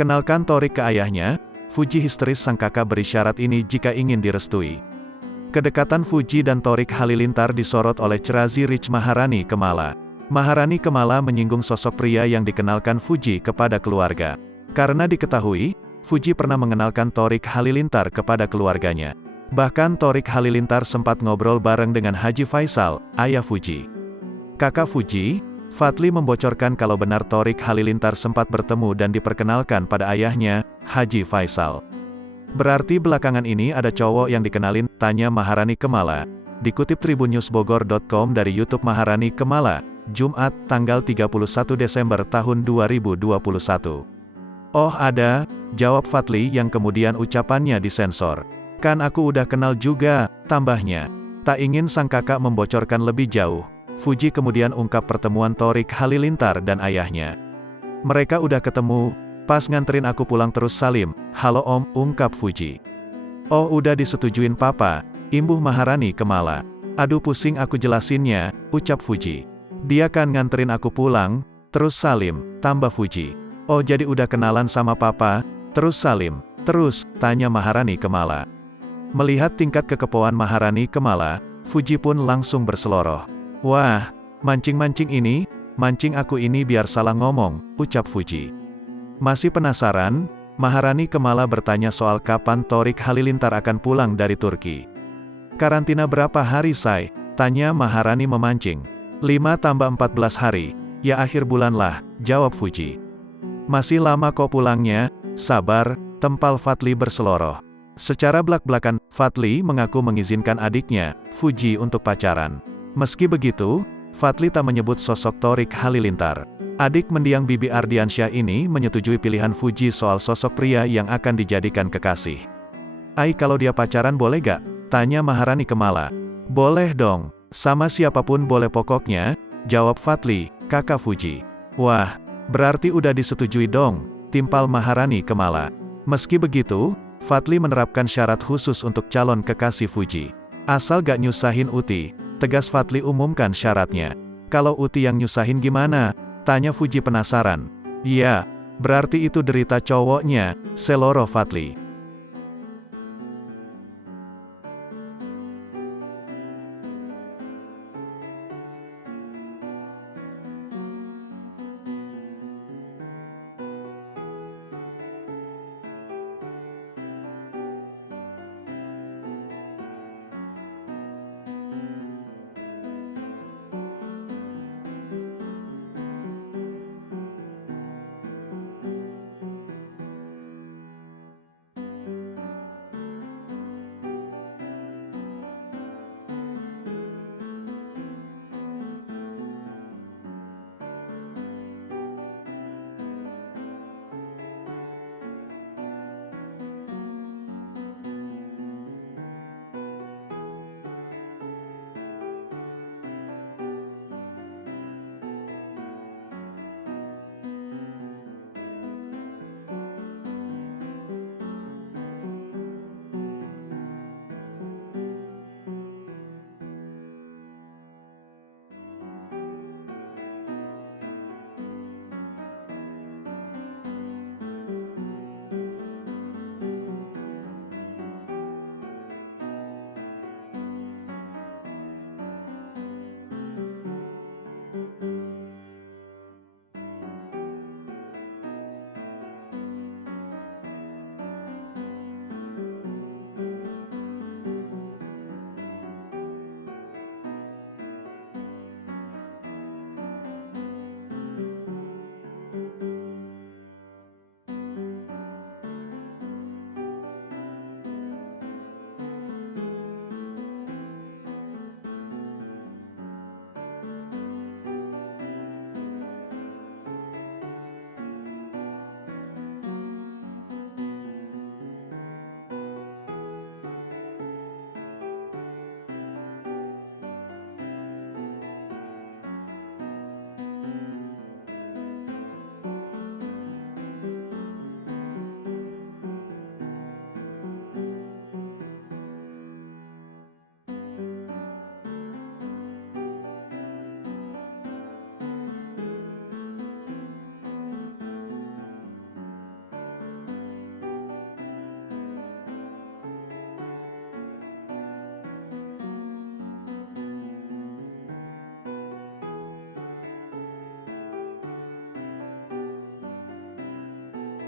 Memperkenalkan Torik ke ayahnya, Fuji histeris sang kakak beri syarat ini jika ingin direstui. Kedekatan Fuji dan Torik Halilintar disorot oleh Cherazi Rich Maharani Kemala. Maharani Kemala menyinggung sosok pria yang dikenalkan Fuji kepada keluarga. Karena diketahui, Fuji pernah mengenalkan Torik Halilintar kepada keluarganya. Bahkan Torik Halilintar sempat ngobrol bareng dengan Haji Faisal, ayah Fuji. Kakak Fuji, Fadli membocorkan kalau benar Torik Halilintar sempat bertemu dan diperkenalkan pada ayahnya, Haji Faisal. Berarti belakangan ini ada cowok yang dikenalin, tanya Maharani Kemala. Dikutip tribunnews.bogor.com dari YouTube Maharani Kemala, Jumat, tanggal 31 Desember tahun 2021. Oh ada, jawab Fadli yang kemudian ucapannya disensor. Kan aku udah kenal juga, tambahnya. Tak ingin sang kakak membocorkan lebih jauh. Fuji kemudian ungkap pertemuan Torik Halilintar dan ayahnya. Mereka udah ketemu, pas nganterin aku pulang terus salim, halo om, ungkap Fuji. Oh udah disetujuin papa, imbuh Maharani Kemala. Aduh pusing aku jelasinnya, ucap Fuji. Dia kan nganterin aku pulang, terus salim, tambah Fuji. Oh jadi udah kenalan sama papa, terus salim, terus, tanya Maharani Kemala. Melihat tingkat kekepoan Maharani Kemala, Fuji pun langsung berseloroh. Wah, mancing-mancing ini, mancing aku ini biar salah ngomong, ucap Fuji. Masih penasaran? Maharani Kemala bertanya soal kapan Torik Halilintar akan pulang dari Turki. Karantina berapa hari say? Tanya Maharani memancing. 5+14 hari, ya akhir bulan lah, jawab Fuji. Masih lama kok pulangnya, sabar, tempal Fadli berseloroh. Secara belak-belakan, Fadli mengaku mengizinkan adiknya, Fuji untuk pacaran. Meski begitu, Fadli tak menyebut sosok Torik Halilintar. Adik mendiang Bibi Ardiansyah ini menyetujui pilihan Fuji soal sosok pria yang akan dijadikan kekasih. Ai kalau dia pacaran boleh gak? Tanya Maharani Kemala. Boleh dong, sama siapapun boleh pokoknya, jawab Fadli, kakak Fuji. Wah, berarti udah disetujui dong, timpal Maharani Kemala. Meski begitu, Fadli menerapkan syarat khusus untuk calon kekasih Fuji. Asal gak nyusahin Uti. Tegas Fadli umumkan syaratnya. Kalau Uti yang nyusahin gimana? Tanya Fuji penasaran. Iya, berarti itu derita cowoknya, seloroh Fadli.